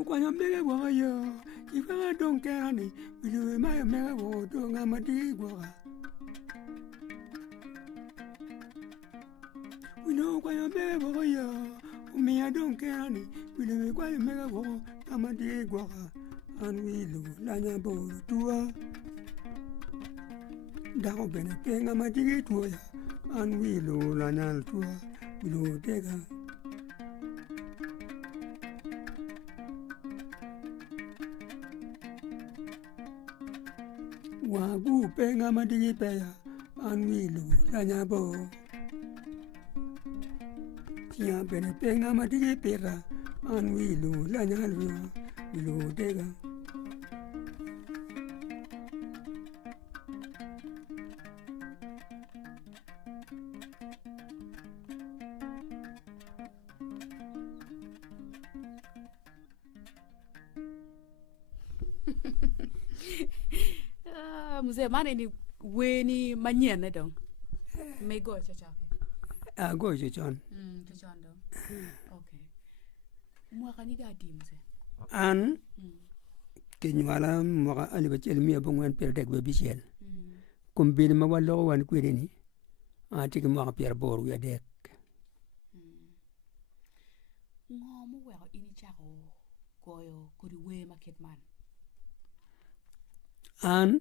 Ukwanyo mege boga yo, ifanga don kerani, bidu mayo mege boga to ngamati boga. Wino ukwanyo mege boga yo, umia don kerani, bidu kwayo mege boga ngamati boga. Anwilu lanya boga tua. Dako bene pe ngamati tua ya, anwilu lanya tua, bidu tega. Wagu penga madigi peya anwilu lanya bo. Tia bene penga madigi pera anwilu lanya lua bilu tega. Mzee mana ni weni manyene dong. Me go chacha. Go chachon. Chachon dong. Okay. Mwaka ni da di mzee. An kenyala mwaka alibachel mi abongwan perdek bebishel. Kumbini mawalo wan kwireni. Tiki mwaka pier boru ya dek. Ngomu weko ini chako koyo kuri we market man. An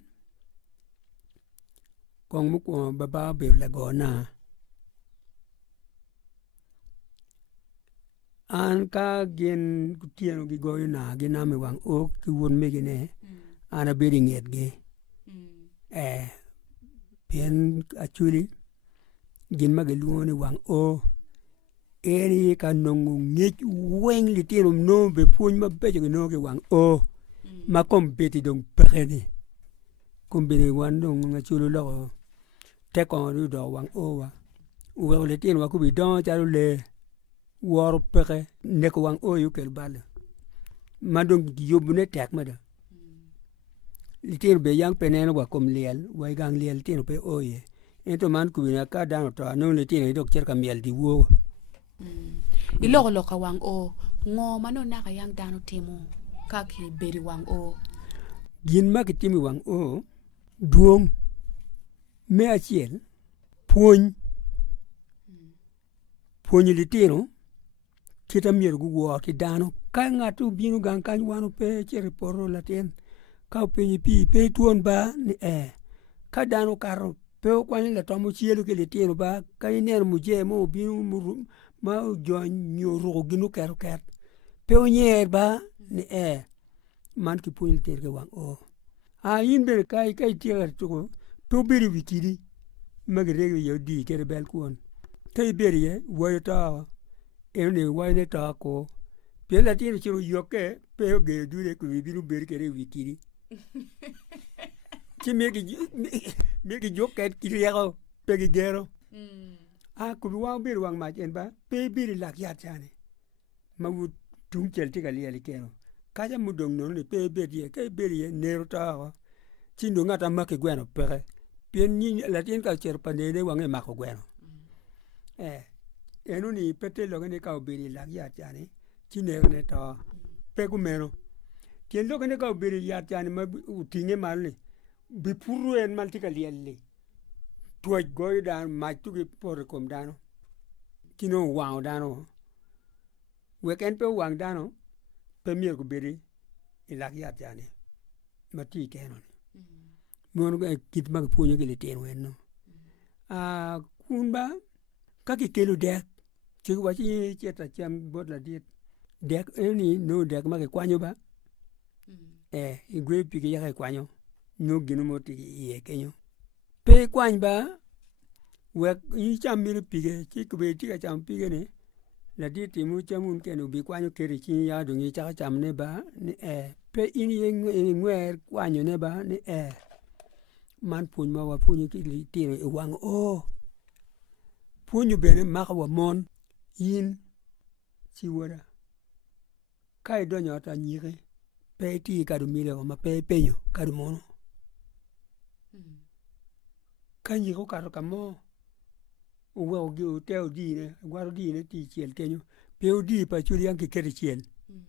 kong mukwo baba be lagona. An ka gen kutieno gi goyo na giname wang ok ki won megine. Ana bedi nget gi. Pien actually gin magaluoni wang o. Eri ka nongu ngech weng litino no be puny mabejo gi no ki wang o. Ma kompeti dong pekeni. Kumbini wan dong ngachulo loko. Tekon ru do wang o wa. Uwe litino wakubi don chalo le. War peke nek wang o yu kel bale. Ma dong yobune tek mada. Litino be yang peneno wakum liel. Waigang liel litino pe o ye. Ento man kubina ka dano to anong litino idok cherka miel di wo. Iloko loka wang o. Ngo mano naka yang dano temo. Kaki beri wang o. Gin makitimi wang o. Duong. Me achiel. Puony. Puonyi litino. Kita mier gugo ki dano. Ka ngatu binu gang kany wano pe chere poro latin. Ka penyi pi pe tuon ba ni Ka dano karo. Pe kwani la tomo chielu ke litino ba. Ka iner muje mo binu muru. Ma ujon nyoro ginu kero ker. Pe unyer ba ni man ki puonyi litino ke wang o. In bere kai tiagar tuko. Pe beri wikidi. Magiregi yodi kere bel kuon. Kai beri ye. Wayo tawa. Ene waine ta ko pe la tiro chiro yoke pe ge dure ku biru ber kere wikiri ti megi joke kiriego pe ge gero ku wa ber wang ma chen ba pe bir la ya chane ma wu tung chel ti gali ali kero ka ja mu dong no le pe ber ye ke ber ye nero ta wa ti ndo ngata ma ke gweno pe pe ni la tin ka cher pa ne wang e ma ko gweno enu ni pete lo ne ka obiri la ya chani chine ne ta pe ku meno ken lo ne ka obiri ya chani ma utinge malni bi puru en maltika lielle tuoj goy dan ma tu ki por kom dano kino wang dano weken pe wang dano pe mier ku biri ila ya chani ma ti keno mon ga kit mag puonyo gi litin wen no kunba ka ki kelo dek ti wachi cheta cham bot la dit dek eni no dek ma ke kwanyo ba igwe pi ke ya kwanyo no ginu moti ye kenyo pe kwany ba we yi cham mi pi ke ti ku be ti ka cham pi ke ne la dit ti mu chamun ke no bi kwanyo ke ri chi ya do ni cha cham ne ba ni pe ini ye ngwer kwanyo ne ba ni man puny ma wa puny ki li ti wang o punyu bene maka wa mon yin si wora kai do nyota nyire pe ti ka do mire ma pe penyo ka do mono Kanyi ko karo kamo uwe ogi uteo dine gwaro dine ti chiel kenyo pe odi pa chuli yanki kere chiel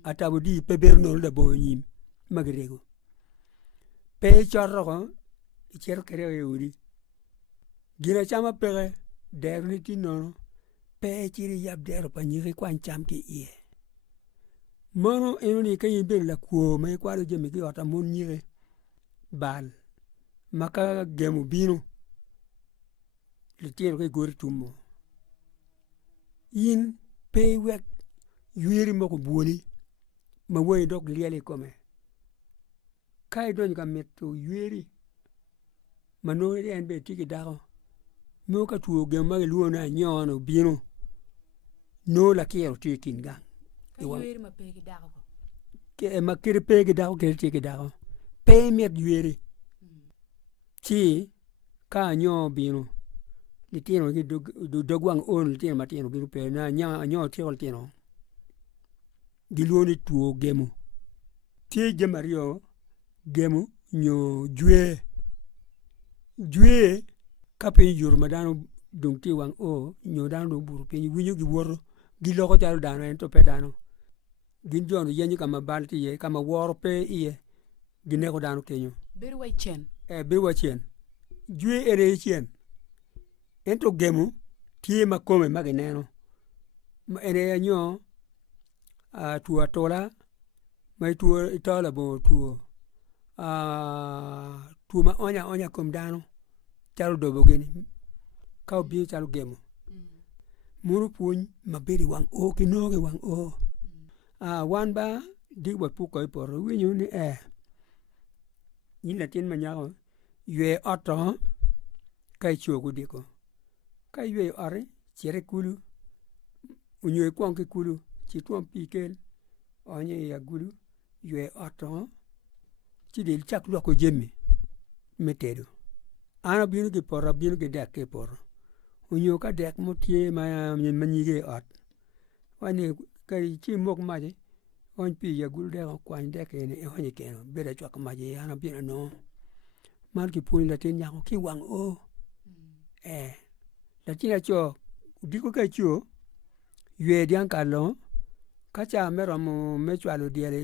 atabo di pe ber no da bo nyim magrego pe chorro ko ichero kere e udi gina chama pere der ni ti no pe chiri yab der pa nyiri kwan cham ki ie mono eno ni kayi ber la kuo mai kwalo jemi ki ota mon nyire bal maka gemu bino litiro ke gori tumo yin pe wek yuri moko buoli ma woy dok liele kome kai don ka metto yuri mano en be tiki daro no ka tuo ge ma luona nyono bino no la kiero tikin gang yuri ma pe ki daro ke ma kire pe ki daro ke tiki daro pe met yuri ti ka nyo bino litino ki dogwang on litino matino bino pe na nyo tiol tino di luoni tuo gemu ti jemario gemu nyo jwe kape yur madano dung ti wang o nyo dano do buru pe winyo gi woro gi loko jaro dano en to pe dano gin jono yenyi kama balti ye kama woro pe iye gineko dano kenyo berwa chen berwa chen jwe ere chen ento gemu tie makome magineno ma ene nyo tuo tola mai tuo itola bo tuo ma onya kom dano chalo dobo gini ka obi chalo gemo muru puny mabedi wang o kinoge wang o wan ba di wa puko iporo winyo ni ni latin manyako ywe oto kai chogu diko kai ywe ore chere kulu unyo kwon ke kulu chi tuom pikel onye ya gulu ywe oto chi del chak loko jemi metedo ana binu ki poro binu ki dek ki poro unyo ka dek mo tie ma manyige ot wani kai chi mok maji on pi ya gulu dek kwan dek ene onye keno bere chwak maji ana binu no man ki puni latin nyako ki wang o latin acho diko ka chuo ywe dian kalo kacha mero mo me chwalo diere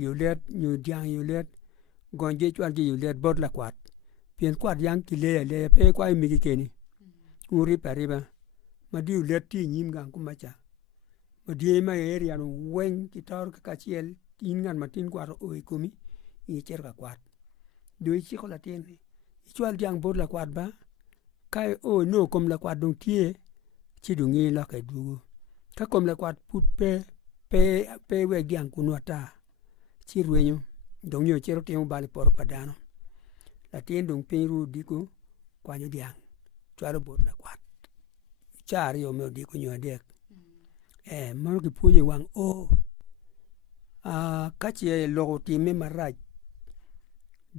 yulet nyu diang yulet gonje chwal gi yulet bot la kwat pien kwat yang kile le pe kwa mi ki keni uri pariba ma di yulet ti nyim gang kuma cha ma di ma area no wen ki tor ka chiel in ngan matin kwat o ikumi ni cher ka kwat do chi ko latin chwal diang bot la kwat ba kai o no kom la kwat dong tie chi du ngi la ka du ka kom la kwat put pe we diang kunwa ta chi ruenyo dong yo chero timo bali por padano latin dong pinru diko kwanyo diang chwalo bot la kwat chari yo me diko nyo dek mano ki puonye wang o kachi logo time maraj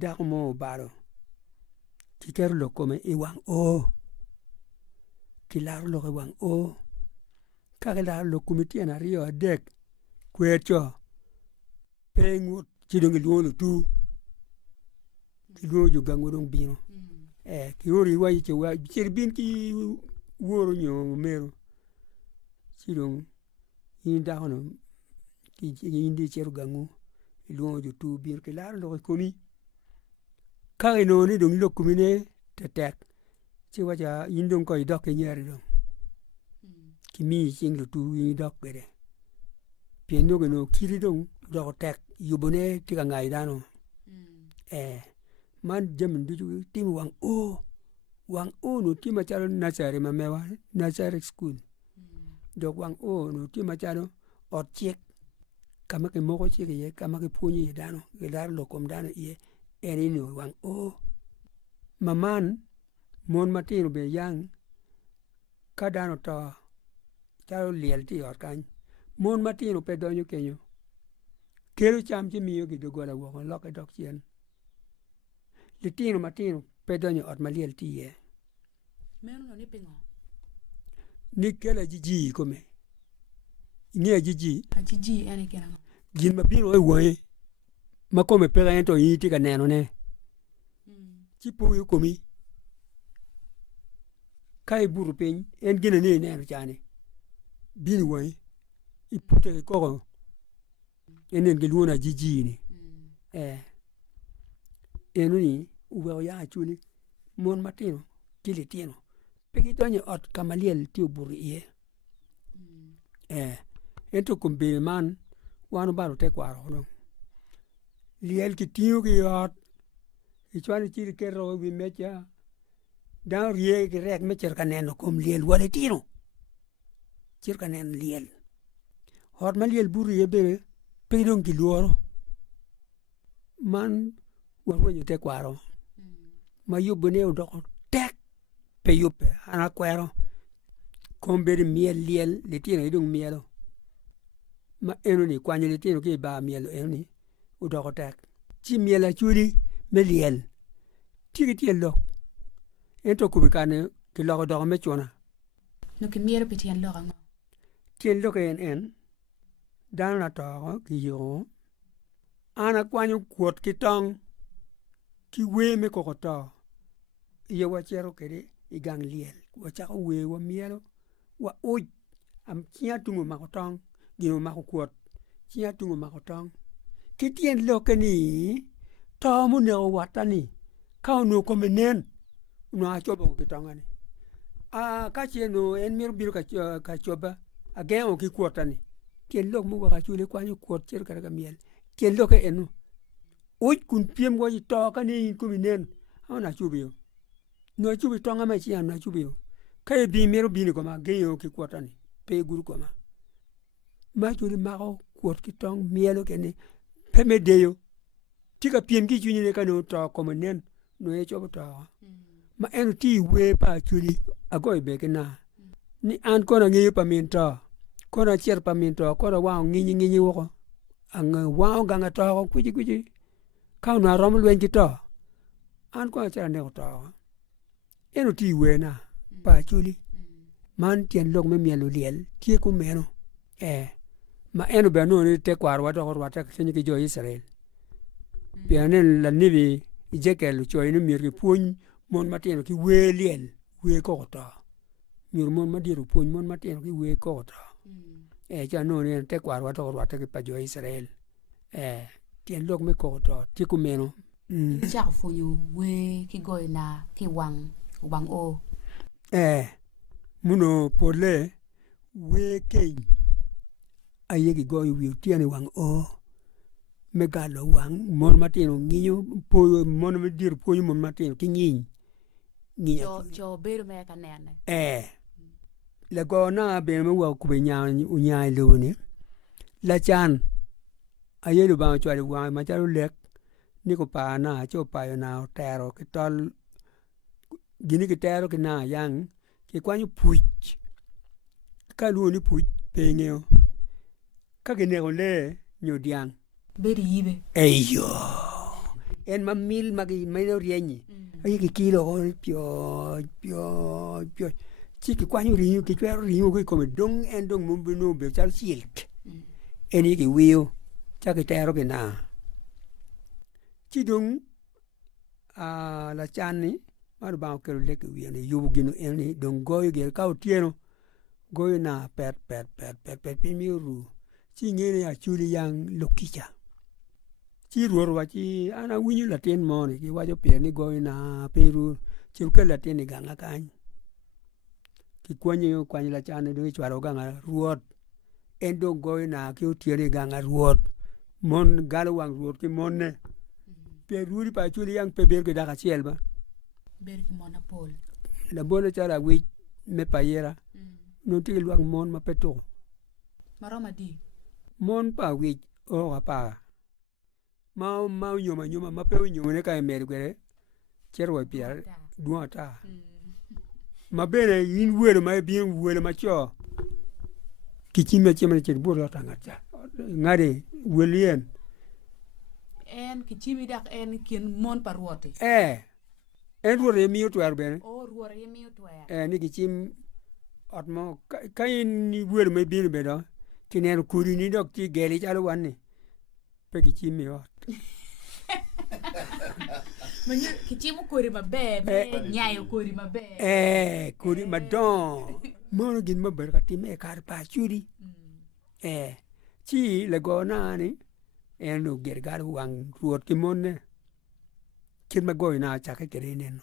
dako mo baro ki kero loko me i wang o ki laro loko wang o kake laro loko mi tiena rio dek kwecho pengut chidongi luolo tu ki luo jo gango dong bino ki ori wayi che wa chir bin ki woro nyo mero chidong in dahono ki indi chero gango luo jo tu bin ki laro loko komi kake no ni dong loko mine tetek chi wacha in dong ko idok ke nyeri dong kimi ching lo tu in dok bede pien no no kiri dong dok tek yubone tika ngai dano man jemin du tim wang o no tima chalo nasari mamewa nasari school dok wang o no tima chalo ot chek kama ke moko chek ye kama ke punyi dano ke dar lo kom dano ye eni no wang o maman mon matino be yang ka dano to chalo liel ti ot kany mon matino pe donyo kenyo kero cham chi miyo gi dogola woko loke dok chien litino matino pe donyo ot maliel ti ye meno no ni pingo ni kela jiji kome ni jiji ene kena gin mabiro e woye makome pega ento yiti ka neno ne ci po yu komi kai buru piny en gina ne neno chane bini wai ipute koko enen giluona jijini enuni uwe ya chuli mon matino kili tino pegi donyo ot kamaliel ti buru iye ento kumbiri man wanu baro Tekwaro no liel ki tiyo ki ot ichwani chiri kero wi mecha dan rie ki rek me cher kaneno kom liel wale tino cher kaneno liel hot ma liel buru ye bere pegidon ki luoro man warwenyo Tekwaro ma yubune udoko tek pe yuppe ana kwero kom beri miel liel litino idung mielo ma enuni kwanyo litino ki ba mielo enuni udoko tek chi miela chuli me liel tiki tiel lok ento kubi kane ki loko doko me chuna no ki miero pitien loka ngo tien lok en dan na toko ki yo ana kwanyo kuot ki tong ki we me koko to iye wachero kede igang liel wachako we wa mielo wa uj am chia tungo mako tong gino mako kuot chia tungo mako tong ki tien lok ni to mu ne watani ka no komenen no achobo ki tongani ka cheno en miero biro ka choba agen ki kuotani tien lok mu wa chule kwanyo kuot cher kare ka miel tien lok enu uj kun piem wo to kani kominen ona chubio no chubi tonga ma chia na chubio kay bi miero bini ko ma gen ki kuotani pe guru ko ma chuli mako kuot ki tong mielo kene peme deyo tika piem ki chunyi ne kano to kominen no e chobo to ma enu ti we pa chuli agoy be kena ni an kona ngiyo pa min to kona cher pa min to kona wa nginyi woko ang wa ganga to ko kuji ka na rom lwen ki to an kona cher ne to enu ti we na pa chuli man tien lok me mielo liel tie ku meno ma enu be no ni Tekwaro wa to wa ta kinyi ki jo Israel pianen la nibi Ezekiel choy ni mir ki puny mon matino ki we liel we ko to mir mon madiru puny mon matino ki we ko to cha no ni Tekwaro wa to wa ta ki pa jo Israel tien lok me ko to ti ku meno cha funyu we ki goy na ki wang o muno pole we kei aye ki goy wi tiene wang o me galo wang mon matino nginyo po mon me dir po mon matino ki nginya jo beru me kanene la go na be me wa ku be nya lo ni la chan aye lu ba chwa wa ma cha lek ni ko pa na cho pa yo na tero ki tol gini ki tero ki na yang ki kwanyu puch ka lu ni puch pe ngeo ka ki ne le nyu diang beri yibe eyo en mamil magi meno rienyi ayi ki kilo pio chiki kwanyu rinyo ki chwero rinyo ki kome dong en dong mumbi no be chal silk eni ki wiyo chaki tero ki na chi dong la chani maru ba kero leki wiyo ni yubu gino eni dong goyo gel kao tieno goyo na pet pimi ru chi ngene ya chuli yang lokicha chi ruor wa chi ana winyu latin moni ki wajo pie ni goyo na piru chi ke latin ni ganga kan ki kwanyo la chane do chwaro ganga ruot endo goyo na ki tiene ganga ruot mon galo wang ruot ki monne pe ruri pa chuli yang pe ber ke daka chiel ba ber ki monopol la bone chara wi me payera no ti luang mon ma peto maroma di mon pa wi o pa ma nyoma ma pe nyoma ne ka mer gere cherwa pier duata ma bene yin welo ma bien welo ma cho kichime chime chen buro tangata ngare welien en kichimi dak en kin mon parwote en ruore mi utwer bene o ruore mi utwer ni kichim atmo kayin ni welo ma bien bedo tinen kuri ni dok ti geli chalo wanni pe kichimi ot Manyo kichimo kori maber, nyayo kori maber. Kori madon. Mono gin maber ka time kar pa chudi. Chi lego nani eno gergar wang ruot ki monne. Kit magoy na chake kere neno.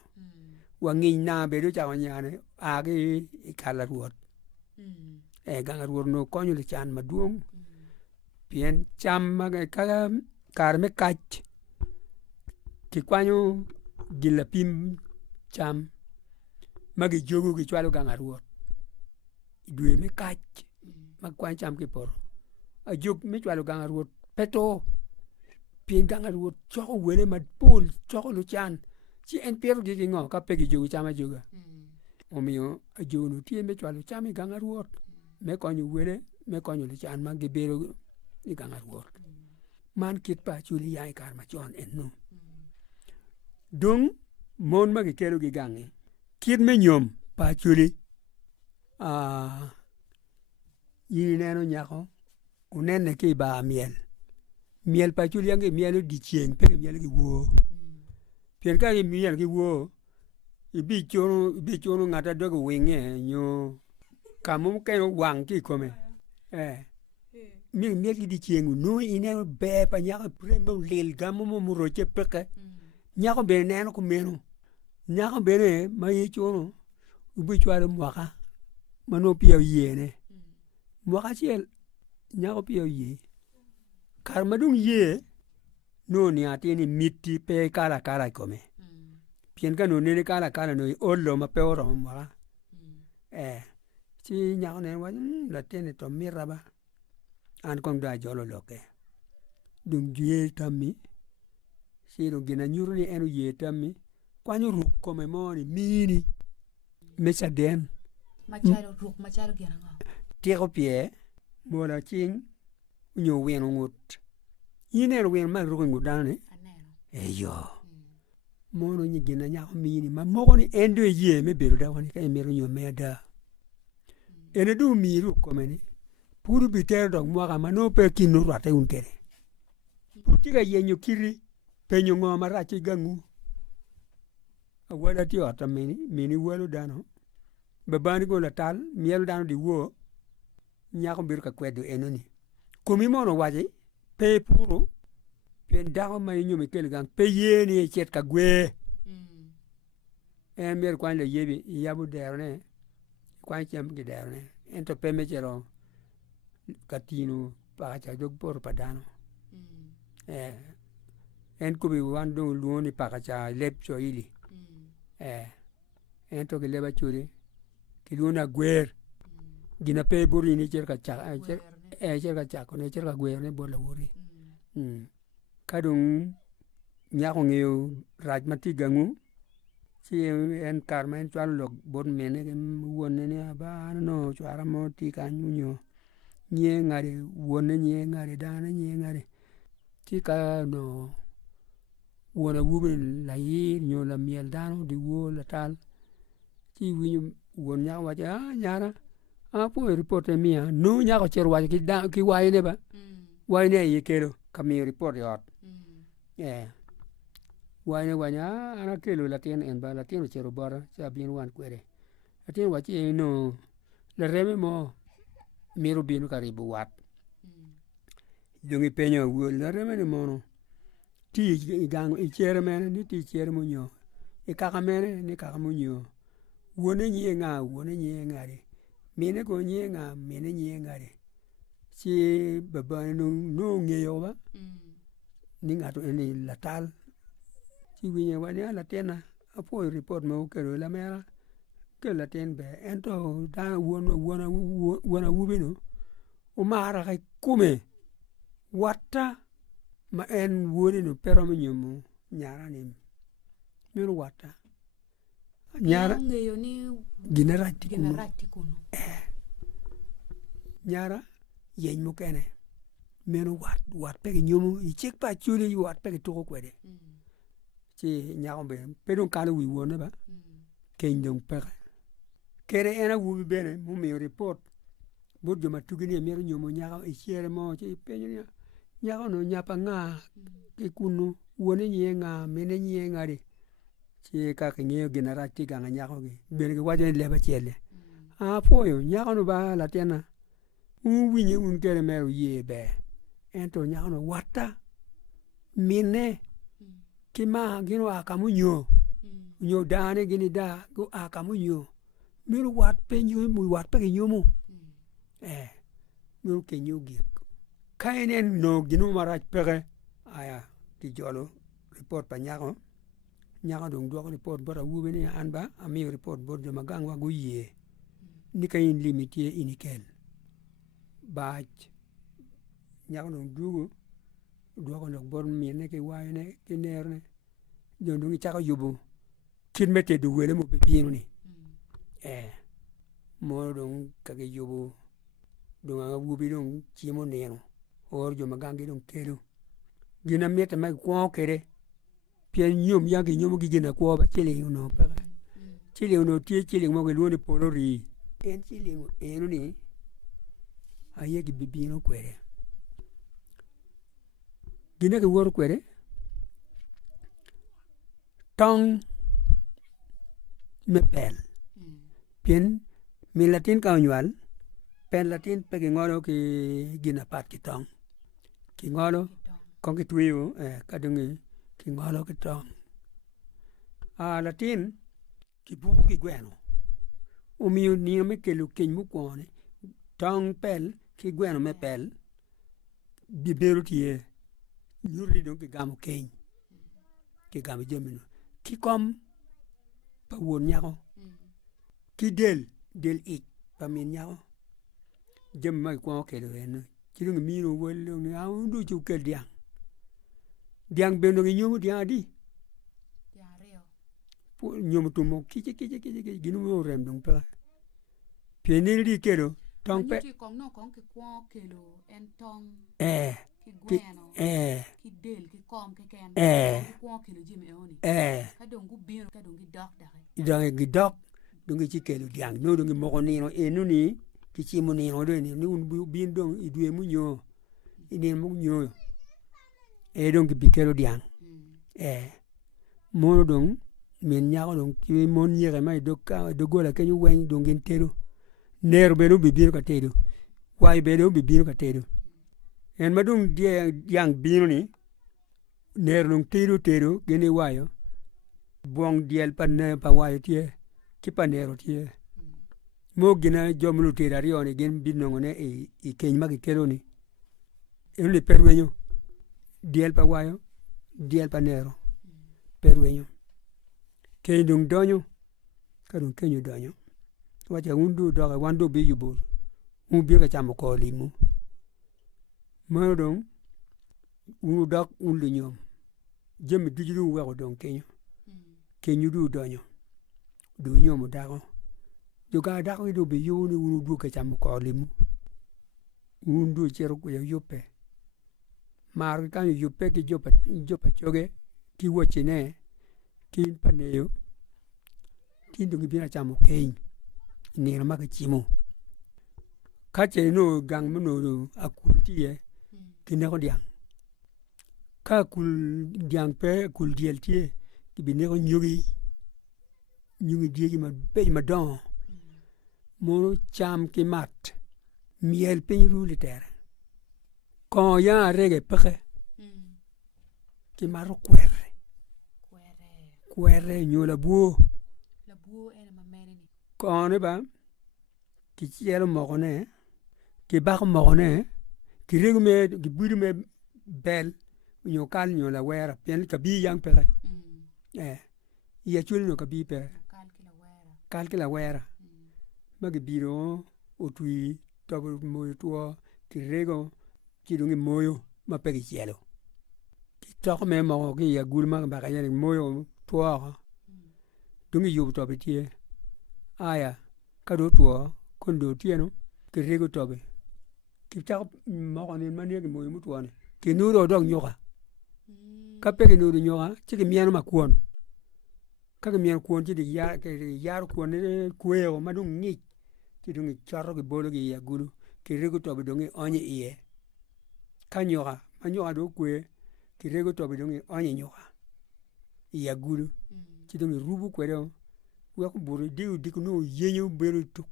Wangi na bedo cha wanyane agi ikala ruot. Ganga ruot no konyo le chan maduong. Pien cham kaka kar me kach. Ki kwanyo gila pim cham. Magi jogu ki chwalo ganga ruot. Dwe me kach. Magkwan cham ki poro. A jog me chwalo ganga ruot. Peto. Pien ganga ruot choko wele madpul. Choko lo chan. Si en pero di ngo ka pegi jogu chama joga. Omiyo a jogu no tie me chwalo cham i ganga ruot. Me konyo wele. Me konyo lo chan magi bero i ganga ruot. Man kit pa chuli yai kar machon en no. Dung mon magi kero gi gangi. Kit me nyom pa chuli. Yini neno nyako. Unene ki ba miel. Miel pa chuli yangi mielo di chieng. Pegi mielo ki wuo. Pien ka miel ki wuo. Ibi chono ngata dogo winge. Nyo kamu keno wang ki kome. Miel ki di chieng. No ineno be pa nyako premo lil gamo mo muroche peke. Nyako bene neno kumeno. Nyako bene ma ye chono. Ubi chwalo mwaka. Mano pia yene. Mwaka chiel. Nyako pia ye. Kar madung ye. No ni atini miti pe kala kome. Pien ka no nene kala no olo ma pe oro mwaka. Si nyako nene wani la tene to miraba. An kong da jolo loke. Dung ye tammi. Si dung gina nyuru ni enu ye tammi. Kwanyo ruk kome moni mini. Mesa den. Machalo ruk machalo gina ngo. Tiko pie. Mola ching. Unyo weno ngut. Yinero weno ma ruk ngut dane. Eyo. Mono nye gina nyako mini. Ma moko ni endo ye me beru da wani. Kaya mero nyo mea da. Ene du mi ruk kome ni. Puru bitero dog mwaka mano pe kinu rate unkere. Putika yenyo kiri. Penyo ngo marachi gangu. Awala ti ota mini walo dano. Babani ko la tal. Mielo dano di wo. Nyako biru ka kwedo eno ni. Kumi mono waji. Pe puru. Pen dako ma inyo me kele gang. Pe ye ni chet ka gwe. En mielo kwan le yebi. Yabu derone. Kwan chem ki derone. Ento pe mechero. Katino. Pakacha jog poro padano. En kubi wando luoni pakacha lep cho ili. En toki leba churi. Ki luona gwer. Gina pe buri ni cherka chaka. Cherka chako ne cherka gwer ne bola wuri. Kadung nyako ngeo rajmati gangu. Si en karma en chwalo lok bon mene. Wone ne aba no chwara mo tika nyunyo. Nye ngare. Wone nye ngare. Dana nye ngare. Tika no. Wona wubi la yir nyo la miel dano di wo la tal. Ki winyo won nyako wache. Nyara. Po reporte mia. No nyako chero wache ki waye neba. Waye ne ye kelo. Kami report yot. Waye ne wanya. Ana kelo latien enba. Latien chero bora. Cha bien wan kwere. Latien wache no. La reme mo. Miro binu karibu wat. Dungi penyo wo. La reme ni mono. Ti gang ichere mene ni ti chere mo nyo. Kaka mene ni kaka mo nyo. Wone nye nga. Wone nye ngare. Mene ko nye nga. Mene nye ngare. Si babane no ngeyo ba. Ni ngato eni latal. Si winye wanya latena. Apo report mo kero la mera. Ke laten be. Ento da wona wubino. Umara kai kume. Wata. Ma en wuri no pero mi nyomo. Nyara ni. Miro wata. Nyara. Gina rati kuno. Nyara. Yen mo kene. Meno wat peke nyomo. Ichik pa chuli wat peke toko kwede. Si nyako be. Pero kano wi wone ba. Kenyong peke. Kere ena wubi bene. Mumi report. Bodo matugini mero nyomo nyako. Ichere mo. Chi penyo niya. Nyako no nyapa nga. Kikuno. Wone nye nga. Mene nye nga de. ci ka ki ngeo gina ti ga nyako gi ben gi wajo le ba chele a foyo nyako no ba la tena winyi un kere meru ye be ento nyako no wata minne ki ma gino akamu nyo dane gini da go akamu nyo miru wat pe nyo mu wat pe nyo mu miru ke nyo gi kainen no gino marach pege aya ti jolo report pa nyako dong dwoko report bora wube ni anba ami report bor jo magang wa go ye ni kayin limiti inikel baj nyako dong dugo dwoko nok bor mine ke wayne ke nerne jondo ngi chako yubu kidmete du wele mo pepino ni mo dong kage yubu dong a wubi dong chimo neno or jo magangi dong telo gina mete mai kwa kere pien nyom yagi nyom gi gina kwa ba chile no pa chile no tie chile mo ge luoni polo ri en chile eno ni aye gi bibino kwere gina ge wor kwere tong me pel pien mi latin ka onywal pen latin pe gi ngolo ki gina pat ki tong ki ngolo kon ki tuyo ka dungi ki ngolo ki tong a latin ki buku ki gweno umiyo ni me kelu ken mu kwone tong pel ki gweno me pel biberu tie nyuri don ki gamu ken ki gamu jemino ki kom pa won nyako ki del ik pa min nyako jem mai kwa kelu eno kirung mino welo ni aundu chu kel diang beno gi nyomu diang di pu nyomu tumo kije ginu mo rem dong pa pieni ri kelo tong pe kong no kong ki kwa kelo en tong ki gweno ki del ki kom ki ken ki kwa kelo jim e oni ka dong gu bino ka dong gi dok dake gi dok dong gi kelo diang no dong gi mo ni no enu ni ki chimo ni no ni un bin dong i dwe mu nyo ni mu nyo dong gi bikelo diang mo dong min nyako dong ki mon yere mai dokka dogola ke yu wen dong gen tero ner beno bibiro ka tero wai beno bibiro ka tero en madung diang bino ni ner dong tero gene wayo buong diel pa wayo tie ki pa nero tie mo gina jomlu tera rione gen binongo ne i keny magi kero ni enu le perwenyo diel pa wayo diel pa nero perwenyo keny dong donyo ka dong kenyo donyo wacha undu doga wando be yubur un bi ka chamo ko limu mo dong unu dok un lu nyom jem dijiru wa dong kenyo du donyo du nyomu dago juga dago do be yuni unu du ka chamo ko limu undu chero ku yupe mar kan yupe ki jopa choge ki wochine ki paneyo ki dungi bina chamo keny ni ma ka chimo ka che no gang mo no akul tie ki ne ko diang ka kul diang pe kul diel tie ki bi ne ko nyugi die ki ma be ma don mo cham ki mat miel pin ru liter ko ya rege peke ki maru kwere nyola buo ene ma mene ni ko ba ki chielo mogone ki bak mogone ki rigme ki budume bel nyo kal nyo la wera pen ka bi yang pere ya chul no ka bi pe kal ki la wera ma ki biro o tui to mo tuo ki rego ki dungi moyo ma pe ki chielo ki tok me mo ki ya gulma ba ka yani moyo tuo dungi yubu to bi tie aya ka do tuo kondo tieno ki rego tobe ki tak mo ni manie ki moyo mutuo ni ki nuro dog nyoka ka pe ki nuro nyoka chi ki mieno ma kuon ka ki mieno kuon chi di yar kuon ni kueo ma dung ngik ki dungi charo ki bolo ki ya gulu ki rego tobe dungi onye iye ka nyoka ma nyoka do kue ki rego tobe dungi onye nyoka ya gulu ki dong rubu kwede we ku buru dik no yenyu beru tuk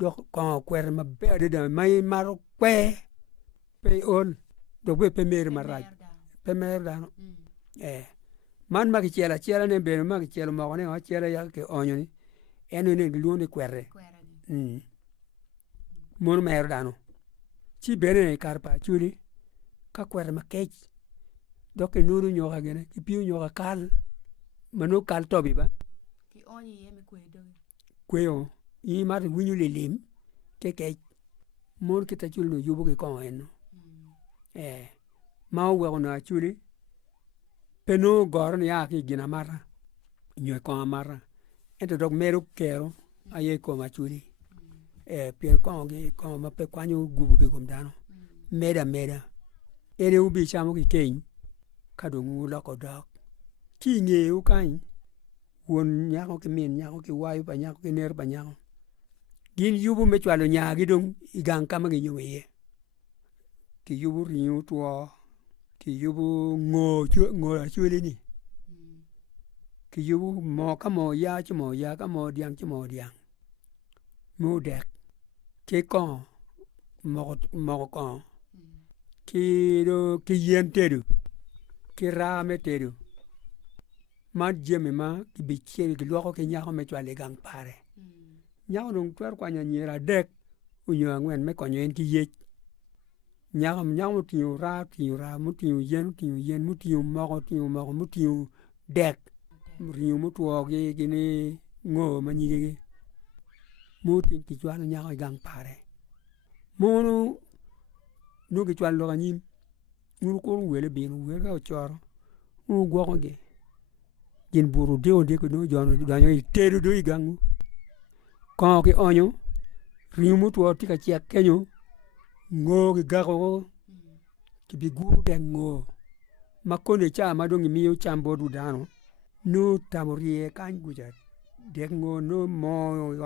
dok ko kwer ma be de mai mar kwe pe on do be pe mer maraj pe mer da no man ma ki chela ne be ma ki chela mo ne chela ya ke onyo ni eno ne lu ne kwere mon mer da no ci bene karpa chuli ka kwere ma kech dok nuru nyoga gene ki piu nyoga kal manu kal tobi ba ki onyi ye mi kweyo yi mar winyu le lim ke mon kita chul no yubu ke ko en ma we na chuli peno gor ni ya ki gina mara nyo ko mara ento dok meru kero aye ko ma chuli pien ko ma pe kwanyu gubu ke kom dano meda ene ubi chamo ki ken ka do ngu loko dok ki nge u kan won nyako ki min nyako ki wayu pa nyako ki ner pa nyako gin yubu me chwalo nyaagi dong igang kama gi nyume ye ki yubu riu tuo ki yubu ngo chwele ni ki yubu mo ka mo ya ka mo diang mu dek ki ko mo ko ki yen tedu ki rame tedu ma jeme ma ki bicheri ki loko ki nyako me chwale gang pare nyako dong twer kwa nyira dek unyo angwen me konyo en ki yech nyako mu tiyo ra mu tiyo yen mu tiyo moko mu tiyo dek riu mu tuo ki ni ngo ma nyige mu tin ki chwalo nyako gang pare munu nu ki chwalo loka nyim uru ko wele bin wele ka choro u gwoko ge gin buru de ko no jono danyo teru do igangu ko ki onyo riu mu tuo ti ka chek kenyo ngo ki gago ki bi guru de ngo makone cha madongi miyo chambo du dano no tamorie kan guja de ngo no mo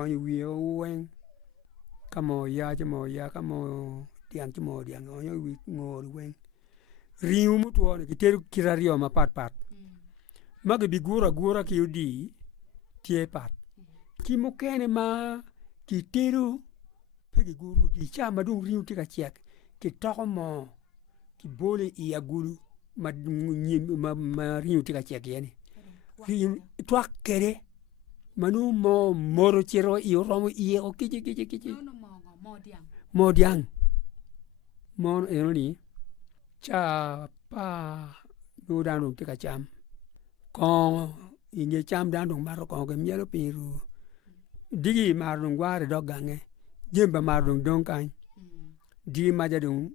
onyo wi wen kamo ya ka mo diang onyo wi ngo wen riu mu tuo ki teru kirario ma pat magi bi gura ki udi tie pat ki mo kene ma ki teru pe ki guru di cha ma dung riu ti ka chek ki toko mo ki bole i agulu ma riu ti ka chek yeni riu twak kere manu mo moro chiro i romo i o kiji mo diang mon enoni cha pa do danu ti ka cham ko inge cham dan dong maro ko ke mielo piru digi mar dong gware dog gange jemba mar dong kan di ma ja dong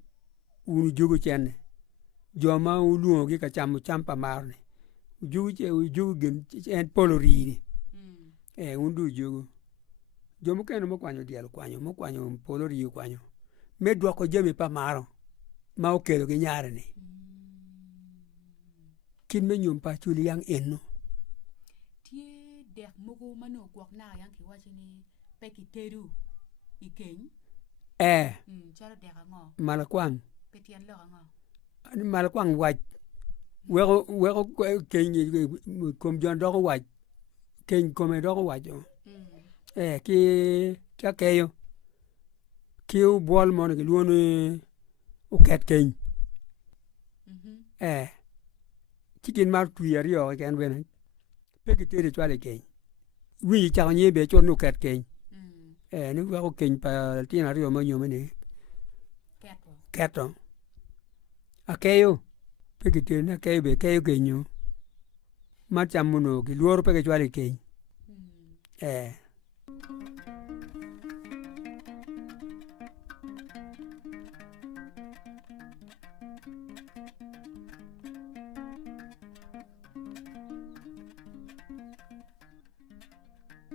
unu jugu chen joma uluo gi ka cham pa mar ne jugu gen en polori ni undu jugu jomo ken mo kwanyo dial kwanyo polori kwanyo me dwoko jemi pa maro ma okelo gi nyare ni kin me nyum pa chuli yang enno tie dek mugo mano gwok na yang ki wachi ni pe ki teru i ken charo dek ngo malakwang pe tien lo ngo ani malakwang waj wego ken kom jon do waj ken kom do waj ki ka keyo ki u bol mon ki luone u ket ken chikin mar tuyari o ken bene pe ki tere chwale ken wi cha nye be chon nu ket ken ni wa ko ken pa tina rio ma nyome ni keto akeyo pe ki tere na keyo be keyo kenyo ma chamuno ki luoro pe ki chwale ken